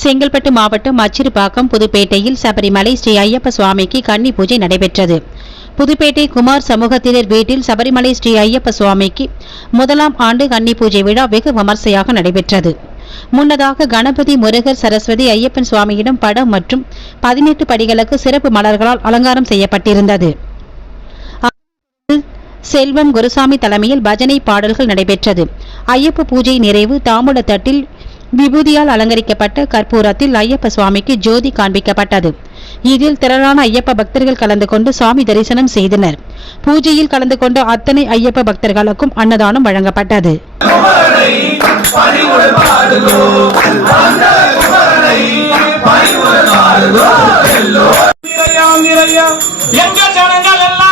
செங்கல்பட்டு மாவட்டம் அச்சிறுபாக்கம் புதுப்பேட்டையில் சபரிமலை ஸ்ரீ ஐயப்ப சுவாமிக்கு கன்னி பூஜை நடைபெற்றது. புதுப்பேட்டை குமார் சமூகத்தினர் வீட்டில் சபரிமலை ஸ்ரீ ஐயப்ப சுவாமிக்கு முதலாம் ஆண்டு கன்னி பூஜை விழா வெகு விமர்சையாக நடைபெற்றது. முன்னதாக கணபதி முருகர் சரஸ்வதி ஐயப்பன் சுவாமியிடம் படம் மற்றும் பதினெட்டு படிகளுக்கு சிறப்பு மலர்களால் அலங்காரம் செய்யப்பட்டிருந்தது. செல்வம் குருசாமி தலைமையில் பஜனை பாடல்கள் நடைபெற்றது. ஐயப்ப பூஜை நிறைவு தாம்பூல தட்டில் விபூதியால் அலங்கரிக்கப்பட்ட கற்பூரத்தில் ஐயப்ப சுவாமிக்கு ஜோதி காண்பிக்கப்பட்டது. இதில் திரளான ஐயப்ப பக்தர்கள் கலந்து கொண்டு சுவாமி தரிசனம் செய்தனர். பூஜையில் கலந்து கொண்ட அத்தனை ஐயப்ப பக்தர்களுக்கும் அன்னதானம் வழங்கப்பட்டது. எங்க ஜனங்கள் எல்லாம்